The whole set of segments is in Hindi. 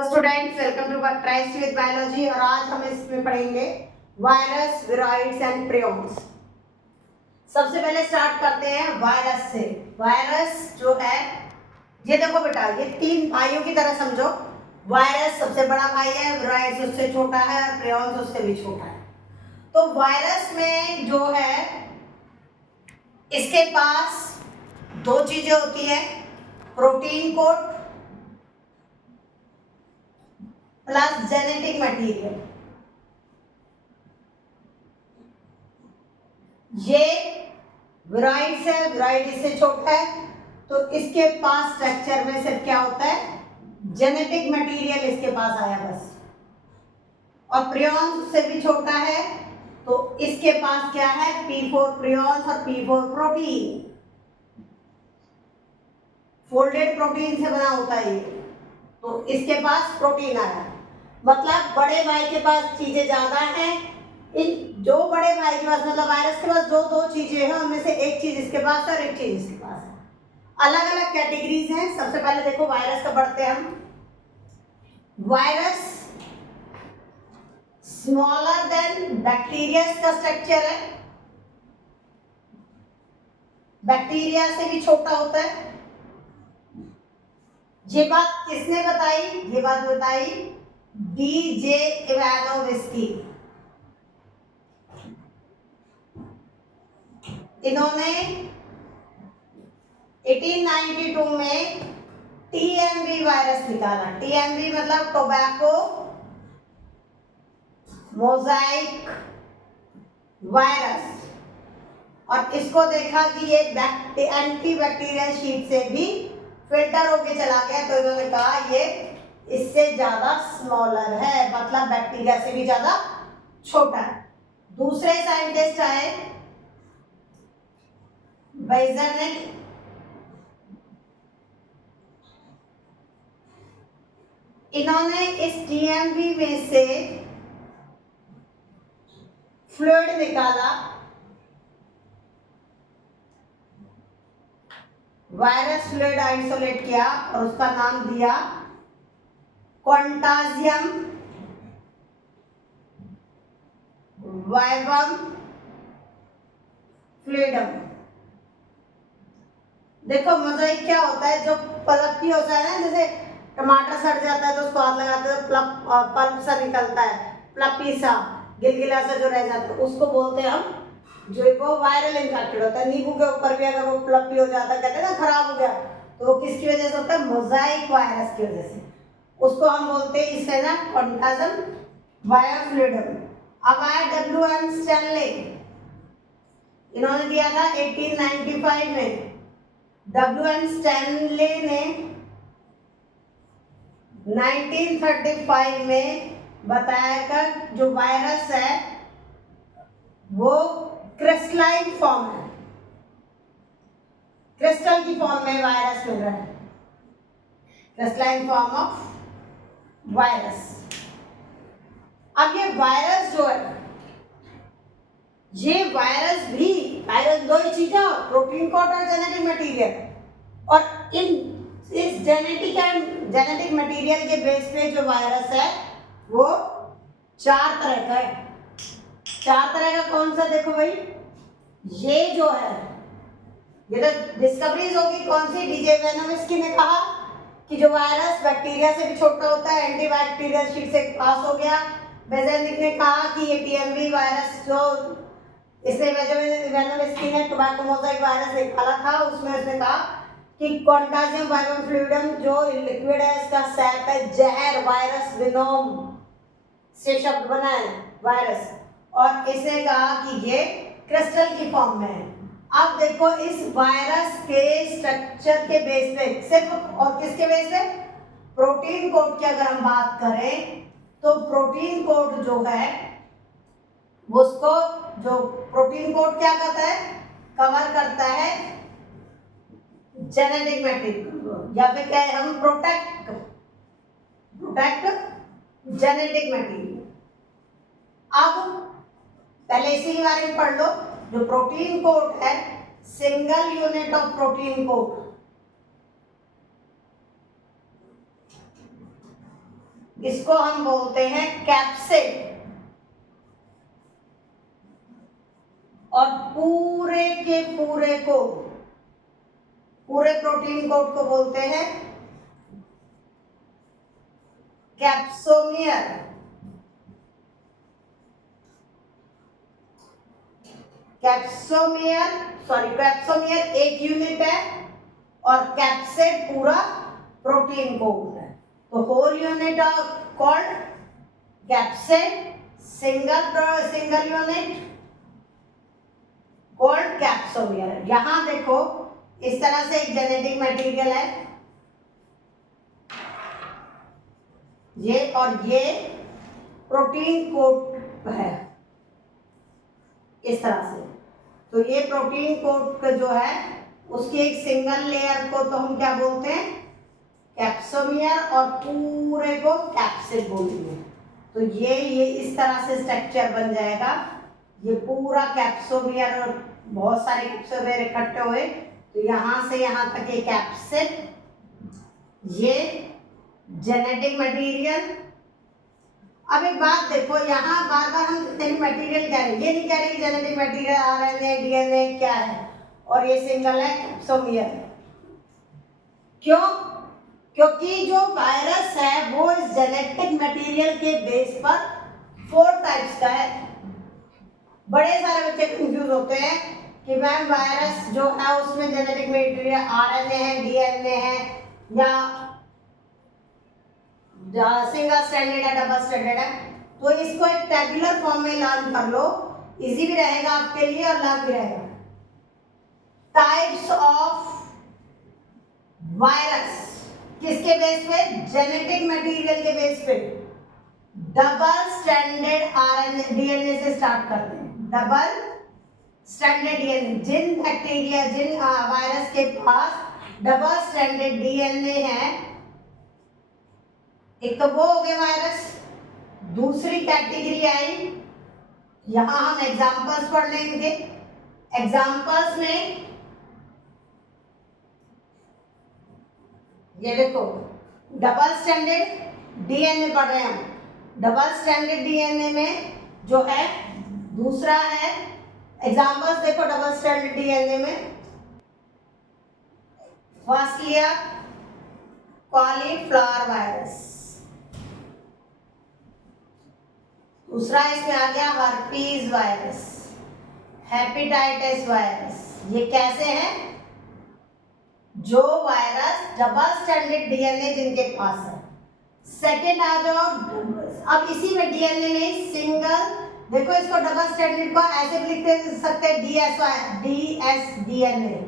तो students welcome to tryst with biology. और आज हम इसमें पढ़ेंगे वायरस, विराइड्स एंड प्रियॉन्स। सबसे पहले स्टार्ट करते हैं वायरस से। वायरस जो है, ये देखो बेटा, ये तीन भाइयों की तरह समझो। वायरस सबसे बड़ा भाई है, विराइड्स उससे छोटा है, और प्रियॉन्स उससे भी छोटा है। तो वायरस में जो है, इसके पास दो चीजें होती हैं, protein code plus genetic material. ये विराइड्स है, विराइड इससे छोटा है, तो इसके पास स्ट्रक्चर में सिर्फ क्या होता है, जेनेटिक मटेरियल इसके पास आया बस। और प्रियॉन्स से भी छोटा है, तो इसके पास क्या है, P4 प्रियॉन्स और P4 प्रोटीन। फोल्डेड प्रोटीन से बना होता है ये, तो इसके पास प्रोटीन आया। मतलब बड़े भाई के पास चीजें ज्यादा हैं। इन जो बड़े भाई के पास, मतलब वायरस के पास जो दो चीजें हैं, उनमें से एक चीज इसके पास है और एक चीज इसके पास है। अलग अलग कैटेगरीज हैं। सबसे पहले देखो वायरस का पढ़ते हैं हम। वायरस स्मॉलर देन बैक्टीरिया का स्ट्रक्चर है, बैक्टीरिया से भी छोटा होता है। ये बात किसने बताई? ये बात बताई DJ इवानोविस्की। इन्होंने 1892 में TMV वायरस निकाला। TMV मतलब टोबैको मोजाइक वायरस। और इसको देखा कि ये एंटी बैक्टीरियल शीट से भी फिल्टर होके चला गया, तो इन्होंने कहा ये इससे ज्यादा स्मॉलर है, मतलब बैक्टीरिया से भी ज्यादा छोटा है। दूसरे साइंटिस्ट आए बेजरनिक। इन्होंने इस TMV में से फ्लूइड निकाला, वायरस फ्लूइड आइसोलेट किया और उसका नाम दिया क्वांटाजियम वाइवम फ्लूइडम। देखो मोज़ाइक क्या होता है, जो पल्पी होता है ना, जैसे टमाटर सड़ जाता है तो उसको हाथ लगाते हैं तो पल्प सा निकलता है, प्लपी सा, गिलगिला सा जो रह जाता है, उसको बोलते हैं हम, जो वो वायरल इन्फेक्टेड होता है। नींबू के ऊपर भी अगर वो प्लपी हो जाता है, कहते हैं ना खराब हो गया, तो वो किसकी वजह से होता है? मोज़ाइक वायरस की वजह से। उसको हम बोलते हैं इससे ना क्वांटाजियम वायरस फ्लूइडम। अब आया WM स्टैनले। इन्होंने दिया था 1895 में। WM स्टैनले ने 1935 में बताया कि जो वायरस है वो क्रिस्टलाइन फॉर्म है, क्रिस्टल की फॉर्म में वायरस मिल रहा है, क्रिस्टलाइन फॉर्म ऑफ वायरस। अब ये वायरस जो है, ये वायरस भी, वायरस दो ही चीजें, प्रोटीन कोड और जेनेटिक मटेरियल। और इस जेनेटिक मटेरियल के बेस पे जो वायरस है वो चार तरह का है। चार तरह का कौन सा? देखो भाई, ये जो है, ये तो डिस्कवरीज होगी। कौन सी? DJ इवानोविस्की ने कहा कि जो वायरस बैक्टीरिया से भी छोटा होता है, एंटी बैक्टीरियल शीट से पास हो गया। बेजेनिक ने कहा कि ये TMV वायरस, जो इसने इवानोविस्की ने टोबैको मोज़ाइक वायरस निकाला था, उसमें उसने कहा कि क्वांटाजियम वाइवम फ्लूइडम जो लिक्विड है, इसका सैप है जहर, वायरस विनोम से शब्द बना है वायरस। और इसने कहा कि ये क्रिस्टल की फॉर्म में है। अब देखो इस वायरस के स्ट्रक्चर के बेस पे सिर्फ, और किसके बेस पे? प्रोटीन कोड की अगर हम बात करें तो प्रोटीन कोड जो है उसको, जो प्रोटीन कोड क्या करता है, कवर करता है जेनेटिक मटेरियल, या फिर क्या है, हम प्रोटेक्ट जेनेटिक मटेरियल। अब पहले इसी के बारे में पढ़ लो। जो प्रोटीन कोड है, single unit of protein code इसको हम बोलते हैं कैप्सिड। और पूरे के पूरे को, पूरे प्रोटीन कोड को बोलते हैं कैप्सोमियर। कैप्सोमियर एक यूनिट है और कैप्सिड पूरा प्रोटीन कोड है। तो whole unit called capsid, single unit called capsomere. यहां देखो इस तरह से एक जेनेटिक मटेरियल है ये, और ये प्रोटीन कोड है इस तरह से। तो ये प्रोटीन कोड जो है उसकी एक सिंगल लेयर को तो हम क्या बोलते हैं, कैप्सोमियर, और पूरे को कैप्सिड बोलेंगे। तो ये इस तरह से स्ट्रक्चर बन जाएगा। ये पूरा कैप्सोमियर और बहुत सारे कैप्सोमियर इकट्ठे हुए, तो यहाँ से यहाँ तक ये कैप्सिड, ये जेनेटिक मटेरियल। अब एक बात देखो, यहाँ बार बार हम जेनेटिक मटेरियल कह रहे हैं, ये नहीं कह रहे कि जेनेटिक मटेरियल आरएनए डीएनए क्या है और ये सिंगल है कैप्सोमियर। क्यों? क्योंकि जो वायरस है वो इस जेनेटिक मटेरियल के बेस पर 4 टाइप्स का है। बड़े सारे बच्चे कंफ्यूज होते हैं कि मैम वायरस जो है उसमें जेनेटिक मटेरियल आरएनए है, डीएनए है, या सिंगल स्ट्रैंडेड है, डबल स्ट्रैंडेड है। तो इसको एक टेबुलर फॉर्म में लर्न कर लो, इजी भी रहेगा आपके लिए और लर्न भी रहेगा। टाइप्स ऑफ वायरस किसके बेस पे, जेनेटिक मटेरियल के बेस पे। डबल स्ट्रैंडेड आरएनए डीएनए से स्टार्ट करते हैं। डबल स्ट्रैंडेड डीएनए, जिन बैक्टीरिया जिन वायरस के पास डबल स्ट्रैंडेड डीएनए है, एक तो वो हो गए वायरस। दूसरी कैटेगरी आई, यहां हम एग्जांपल्स पढ़ लेंगे। एग्जांपल्स में ये देखो, डबल स्ट्रैंडेड डीएनए पढ़ रहे हैं हम। डबल स्ट्रैंडेड डीएनए में जो है दूसरा है, एग्जांपल्स देखो डबल स्ट्रैंडेड डीएनए में। फर्स्ट लिया कॉलीफ्लावर वायरस, दूसरा इसमें आ गया हर्पीज वायरस, हेपेटाइटिस वायरस। ये कैसे है, जो वायरस डबल स्ट्रैंडेड डीएनए जिनके पास है। सेकेंड आ जाओ, अब इसी में डीएनए में सिंगल, देखो इसको डबल स्ट्रैंडेड को ऐसे भी लिख सकते हैं डीएस डीएनए,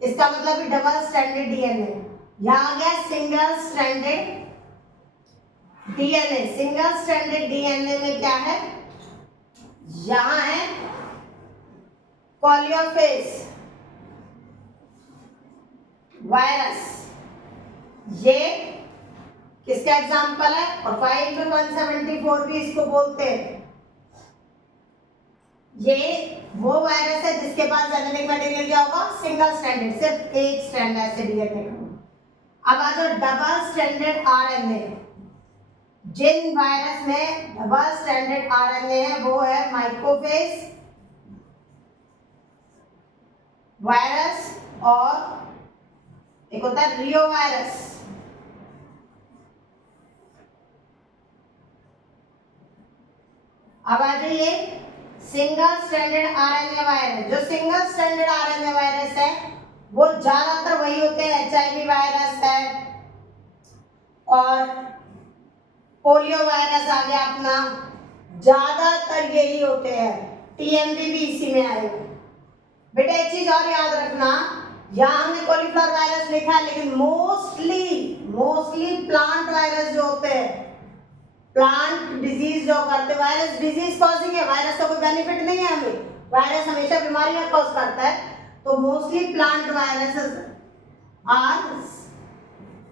इसका मतलब भी डबल स्ट्रैंडेड डीएनए। यहाँ आ गया single stranded DNA. Single stranded DNA में क्या है, यहां है कोलियोफेस वायरस, ये किसका एग्जांपल है, और 5-174 भी इसको बोलते हैं। ये वो वायरस है जिसके पास जेनेटिक मटेरियल क्या होगा, सिंगल स्ट्रैंडेड, सिर्फ एक स्ट्रैंड ऐसे डीएनए का। अब आ जाओ डबल स्ट्रैंडेड आरएनए। जिन वायरस में डबल स्ट्रैंडेड आरएनए है वो है माइकोफेज वायरस, और एक होता है रियो वायरस। अब आ जाइए सिंगल स्ट्रैंडेड आरएनए वायरस। जो सिंगल स्ट्रैंडेड आरएनए वायरस है वो ज्यादातर वही होते हैं, एचआईवी वायरस है और पोलियो वायरस आ गया अपना, ज्यादातर यही होते हैं। टीएमवी भी इसी में आएगा। बेटा एक चीज और याद रखना, यहाँ हमने कॉलीफ्लावर वायरस लिखा है, लेकिन मोस्टली प्लांट वायरस जो होते हैं, प्लांट डिजीज जो करते, वायरस डिजीज कॉजिंग है, वायरस का कोई बेनिफिट नहीं है हमें, वायरस हमेशा बीमारियां कॉज करता है। तो mostly plant viruses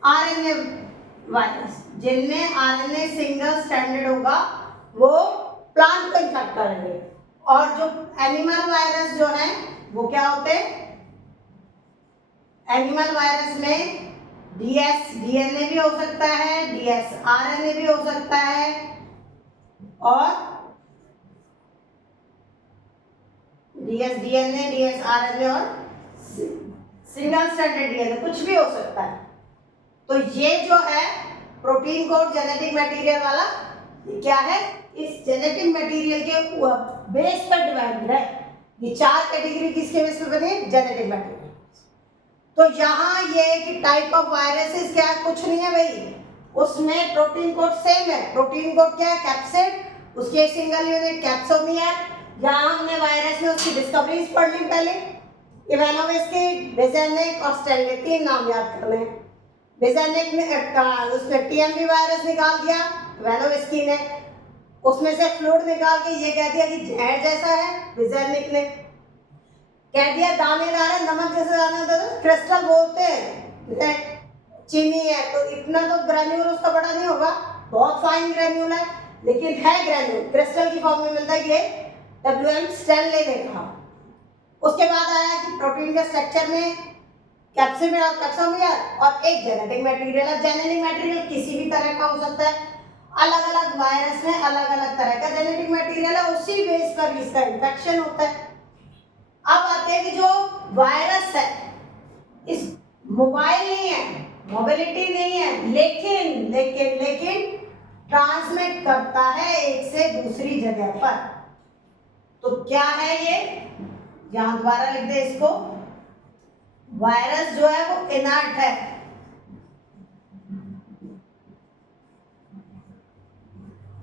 RNA virus, जिनमें आरएनए सिंगल स्ट्रैंडेड होगा वो प्लांट को इन्फेक्ट करेंगे। और जो एनिमल वायरस जो है वो क्या होते हैं, एनिमल वायरस में DS DNA भी हो सकता है, DS RNA भी हो सकता है, और DS DNA, DS RNA और सिंगल स्ट्रैंडेड DNA, कुछ भी हो सकता है। तो ये जो है प्रोटीन कोड जेनेटिक मटेरियल वाला, क्या है, इस जेनेटिक मटेरियल के बेस पर डिवाइडेड है। ये 4 कैटेगरी किसके बेस पे बने, जेनेटिक मटेरियल। तो यहाँ ये कि टाइप ऑफ वायरसेस क्या है, कुछ नहीं है भाई, उसमें प्रोटीन कोड सेम है। प्रोटीन कोड क्या है, कैप्सिड, उसके सिंगल यूनिट कैप्सोमियर। यहाँ हमने वायरस में उसकी डिस्कवरीज पढ़ ली पहले, इवानोविस्की, बेजेनिक और स्टेनली, 3 नाम याद करने हैं। बेजेनिक ने उसमें TMV वायरस निकाल दिया, इवानोविस्की ने उसमें से फ्लूइड निकाल के ये कह दिया कि जहर जैसा है, बेजेनिक ने कह दिया दानेदार है, नमक जैसे दानेदार, क्रिस्टल बोलते हैं, चीनी है, तो इतना तो ग्रेन्यूल उसका बड़ा नहीं होगा, बहुत फाइन ग्रेन्यूल है, लेकिन है ग्रेन्यूल, क्रिस्टल की फॉर्म में मिलता है। ये WM स्टैनले ने कहा। उसके बाद आया कि प्रोटीन के स्ट्रक्चर में कैप्सिड और कैप्सोमियर और एक जेनेटिक मटेरियल है। जेनेटिक मटेरियल किसी भी तरह का हो सकता है, अलग अलग वायरस में अलग अलग तरह का जेनेटिक मटेरियल है, उसी बेस पर इसका इन्फेक्शन होता है। अब आते हैं कि जो वायरस है, इस मोबाइल नहीं है, मोबिलिटी नहीं है, लेकिन लेकिन लेकिन ट्रांसमिट करता है एक से दूसरी जगह पर। तो क्या है ये, यहां दोबारा लिख दे इसको, वायरस जो है वो इनर्ट है,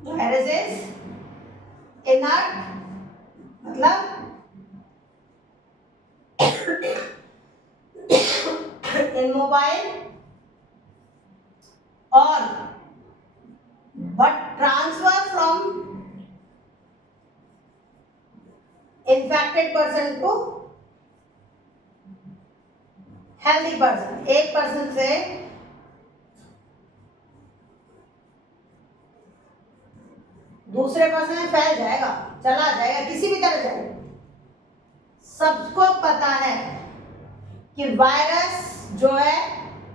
वायरस इज इनर्ट, मतलब immobile or but transfer from infected person to healthy person, एक पर्सन से दूसरे पर्सन में फैल जाएगा, चला जाएगा, किसी भी तरह जाएगा। सबको पता है कि वायरस जो है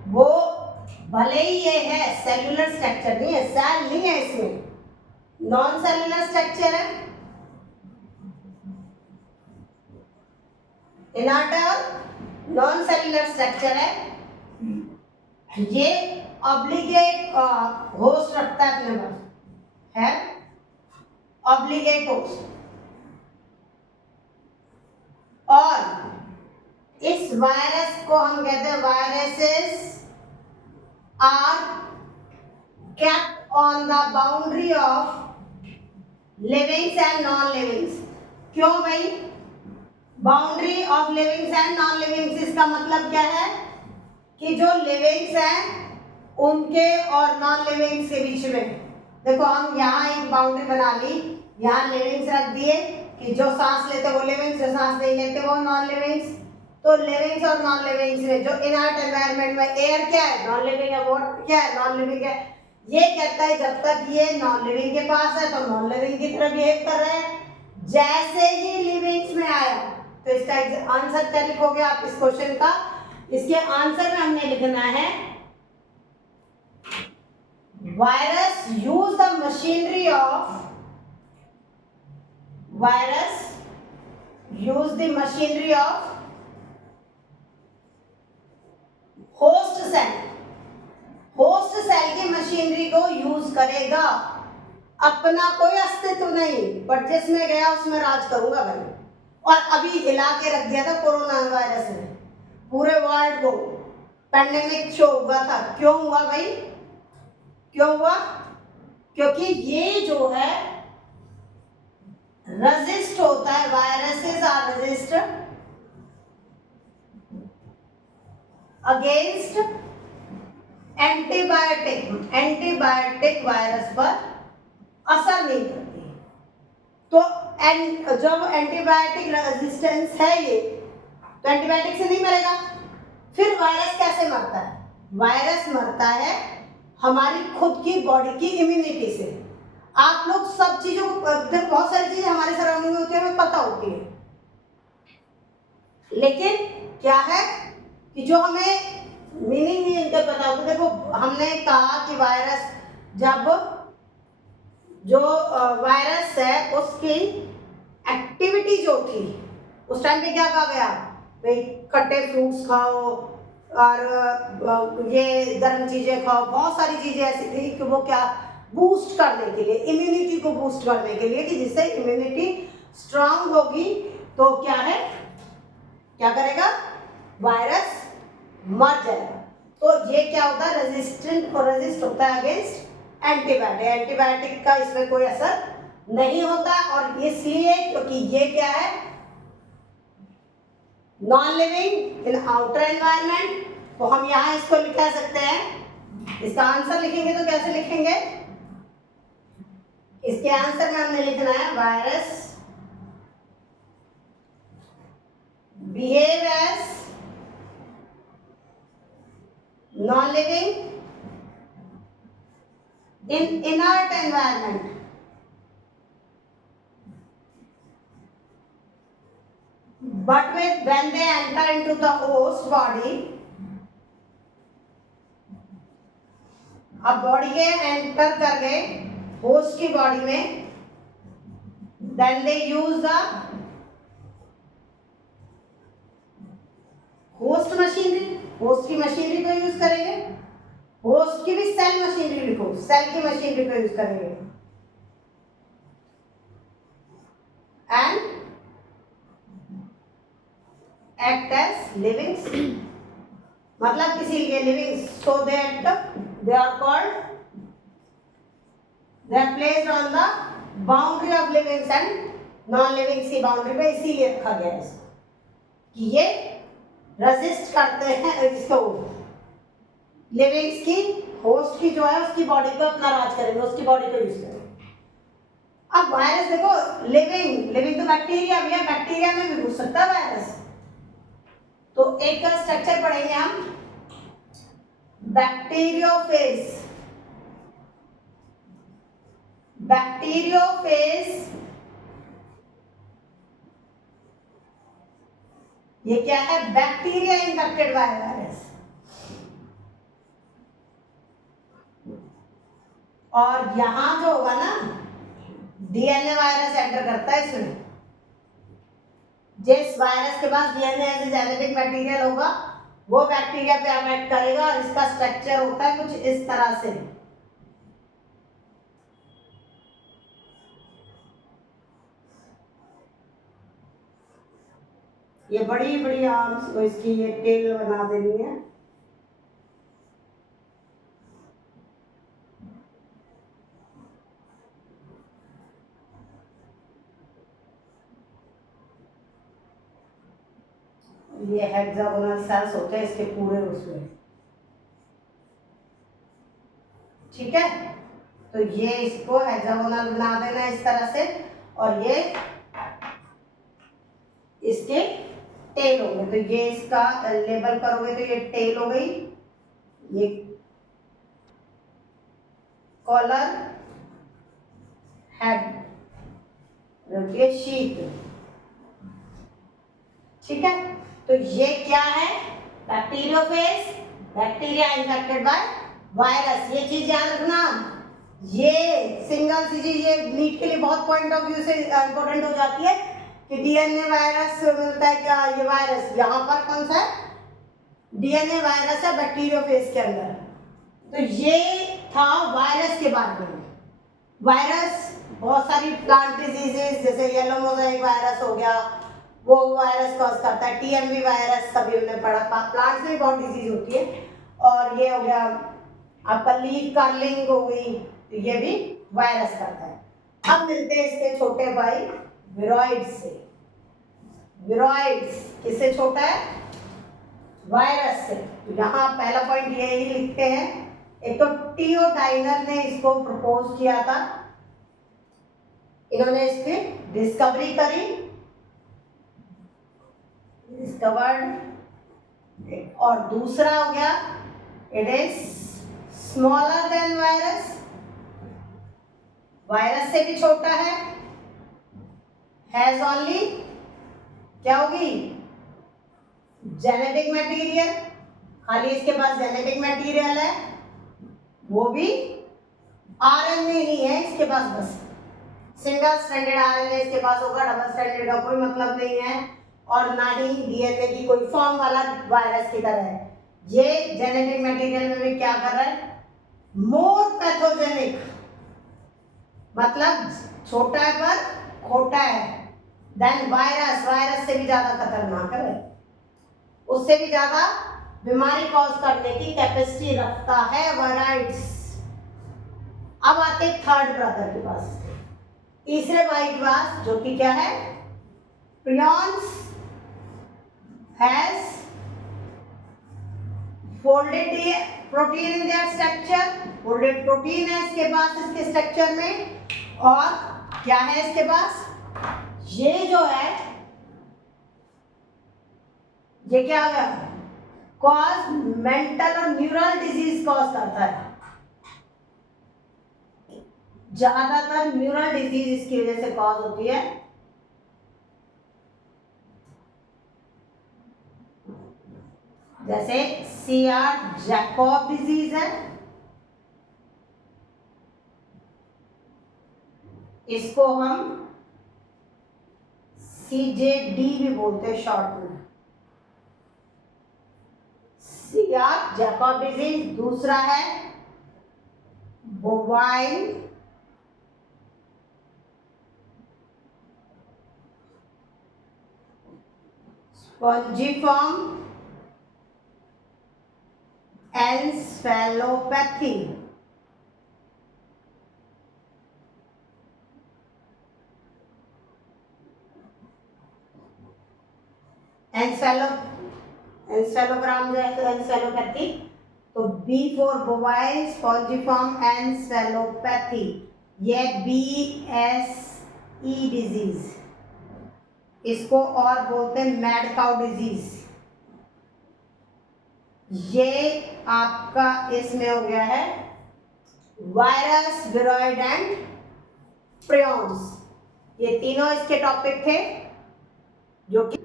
वो भले ही ये है सेलुलर स्ट्रक्चर नहीं है, सेल नहीं है, इसमें नॉन सेलुलर स्ट्रक्चर है, इनर्ट और नॉन सेलुलर स्ट्रक्चर है। ये ऑब्लिगेट होस्ट रखता है अपने पास, है ऑब्लिगेट होस्ट, और इस वायरस को हम कहते हैं viruses are kept on the boundary of livings and non-livings। क्यों भाई, boundary of livings and non livings, इसका मतलब क्या है कि जो लिविंग्स हैं उनके और नॉन लिविंग्स के बीच में, देखो हम यहाँ एक बाउंड्री बना ली, यहाँ लिविंग्स रख दिए कि जो सांस लेते वो लिविंग्स, जो सांस नहीं लेते वो नॉन लिविंग्स। तो लिविंग्स और नॉन लिविंग्स में जो इनर्ट एनवायरनमेंट में एयर क्या है, नॉन लिविंग है, वाटर क्या है, नॉन लिविंग है। ये कहता है जब तक ये नॉन लिविंग के पास है तो नॉन लिविंग की तरह बिहेव कर रहे हैं, जैसे ही लिविंग्स में आया तो इसका आंसर क्या लिखोगे आप इस क्वेश्चन का, इसके आंसर में हमने लिखना है virus use the machinery of, virus use the machinery of host cell, host cell की मशीनरी को यूज करेगा, अपना कोई अस्तित्व नहीं, बट जिसमें गया उसमें राज करूंगा भाई। और अभी हिला के रख दिया था कोरोना वायरस ने पूरे वर्ल्ड को, पैंडेमिक शो हुआ था। क्यों हुआ भाई, क्यों हुआ, क्योंकि ये जो है रेजिस्ट होता है, viruses are resist against antibiotic, antibiotic virus पर असर नहीं करती। तो जब एंटीबायोटिक रेजिस्टेंस है ये, तो एंटीबायोटिक से नहीं मरेगा। फिर वायरस कैसे मरता है, वायरस मरता है हमारी खुद की बॉडी की इम्यूनिटी से। आप लोग सब चीजों को, बहुत सारी चीजें हमारे सराउंडिंग में होती है, हमें पता होती है, लेकिन क्या है कि जो हमें मीनिंग नहीं इनका पता होता। देखो हमने कहा कि वायरस, जब जो वायरस है उसकी एक्टिविटी जो थी उस टाइम पे क्या कहा गया, भाई खट्टे फ्रूट्स खाओ और ये गर्म चीजें खाओ, बहुत सारी चीजें ऐसी थी कि वो क्या बूस्ट करने के लिए, इम्यूनिटी को बूस्ट करने के लिए, कि जिससे इम्यूनिटी स्ट्रांग होगी तो क्या है, क्या करेगा, वायरस मर जाएगा। तो ये क्या होता है, रेजिस्टेंट और रेजिस्ट होता है अगेंस्ट एंटीबायोटिक। एंटीबायोटिक का इसमें कोई असर नहीं होता, और इसलिए क्योंकि ये क्या है, non living in outer environment. तो हम यहां इसको लिखा सकते हैं, इसका आंसर लिखेंगे तो कैसे लिखेंगे, इसके आंसर में हमने लिखना है virus behave as non living in inert environment, but when they enter into the host body, अब बॉडी के एंटर कर गए होस्ट की बॉडी में, then they use the host machinery, host की मशीनरी को यूज करेंगे, होस्ट की भी सेल मशीनरी लिखो, सेल की मशीनरी को यूज करेंगे, एंड एक्ट एज लिविंग, मतलब किसी लिए living, so that they are called, they are placed on the boundary of livings and non livings की बाउंड्री पे, इसीलिए रखा गया है इसको कि ये रेजिस्ट करते हैं इसको, लिविंग्स की, होस्ट की जो है उसकी बॉडी पे अपना राज करेंगे, उसकी बॉडी को यूज करेंगे। अब वायरस देखो, लिविंग, लिविंग तो बैक्टीरिया भी है, बैक्टीरिया में भी घुस सकता है वायरस। तो एक का स्ट्रक्चर पढ़ेंगे हम, बैक्टीरियोफेज, बैक्टीरियोफेज ये क्या है, बैक्टीरिया इन्फेक्टेड बाय वायरस, और यहां जो होगा ना, डीएनए वायरस एंटर करता है इसमें, जिस वायरस के पास डीएनए एज जेनेटिक मटेरियल होगा वो बैक्टीरिया पे अटैक करेगा, और इसका स्ट्रक्चर होता है कुछ इस तरह से, ये बड़ी बड़ी आर्म्स, इसकी ये टेल बना देनी है, ये हेक्सागोनल सेल्स होते हैं इसके पूरे उसमें, ठीक है। तो ये इसको हेक्सागोनल बना देना इस तरह से, और ये इसके टेल हो गए, तो ये इसका लेबल करोगे तो ये टेल हो गई, ये कॉलर, हेड, ये शीट, ठीक है। तो ये क्या है, bacteriophage, bacteria infected by virus, ये चीज याद रखना, ये सिंगल सी चीज, ये नीट के लिए बहुत पॉइंट ऑफ व्यू से इंपॉर्टेंट हो जाती है कि डीएनए वायरस मिलता है क्या, ये वायरस यहाँ पर कौन सा है, डीएनए वायरस है बैक्टीरियोफेज के अंदर। तो ये था वायरस के बारे में। वायरस बहुत सारी प्लांट डिजीजेस, जैसे येलो मोज़ेक वायरस हो गया, वो वायरस कॉज करता है, टीएमवी वायरस कभी हमने पढ़ा, प्लांट्स में बहुत डिजीज होती है, और ये हो गया आपका लीफ कर्लिंग हो गई, तो ये भी वायरस करता है। अब मिलते हैं इसके छोटे भाई विरोइड्स से। विरोइड्स किससे छोटा है, वायरस से। तो यहाँ पहला पॉइंट यही लिखते हैं, एक तो टीओ डाइनर ने इसको प्रपोज किया था, इन्होंने इसकी डिस्कवरी करी, डिस्कवर्ड, और दूसरा हो गया it is smaller than virus, virus से भी छोटा है, हैज ओनली क्या होगी, जेनेटिक मटेरियल, खाली इसके पास जेनेटिक मटेरियल है, वो भी आरएनए ही है इसके पास, बस सिंगल स्ट्रैंडेड आरएनए इसके पास होगा, डबल स्ट्रैंडेड का कोई मतलब नहीं है, और ना ही डीएनए की कोई फॉर्म वाला वायरस की तरह है। ये जेनेटिक मटेरियल में भी क्या कर रहा है, मोर पैथोजेनिक, मतलब छोटा है पर खोटा है, देन वायरस, वायरस से भी ज्यादा खतरनाक है, उससे भी ज्यादा बीमारी कॉज करने की कैपेसिटी रखता है वायराइड्स। अब आते थर्ड ब्रदर के पास, तीसरे भाई के पास, जो कि क्या है, prions has folded protein in their structure, folded protein है इसके पास इसके स्ट्रक्चर में, और क्या है इसके पास, ये जो है ये क्या हो गया, कॉज मेंटल और न्यूरल डिजीज कॉज करता है, ज्यादातर न्यूरल डिजीज इसकी वजह से कॉज होती है। जैसे क्राफ्ट-जैकोब डिजीज है, इसको हम CJD भी बोलते हैं शॉर्ट में, क्राफ्ट-जैकोब डिजीज। दूसरा है बोवाइन स्पॉन्जिफॉर्म एन्सेफेलोपैथी, एन्सेफेलोग्राम जो है तो एन्सेफेलोपैथी, तो B for bovine spongiform encephalopathy, ये BSE डिजीज, इसको और बोलते हैं मैड काउ डिजीज। ये आपका इसमें हो गया है वायरस, विरोइड एंड प्रियॉन्स, ये तीनों इसके टॉपिक थे जो कि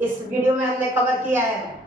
इस वीडियो में हमने कवर किया है।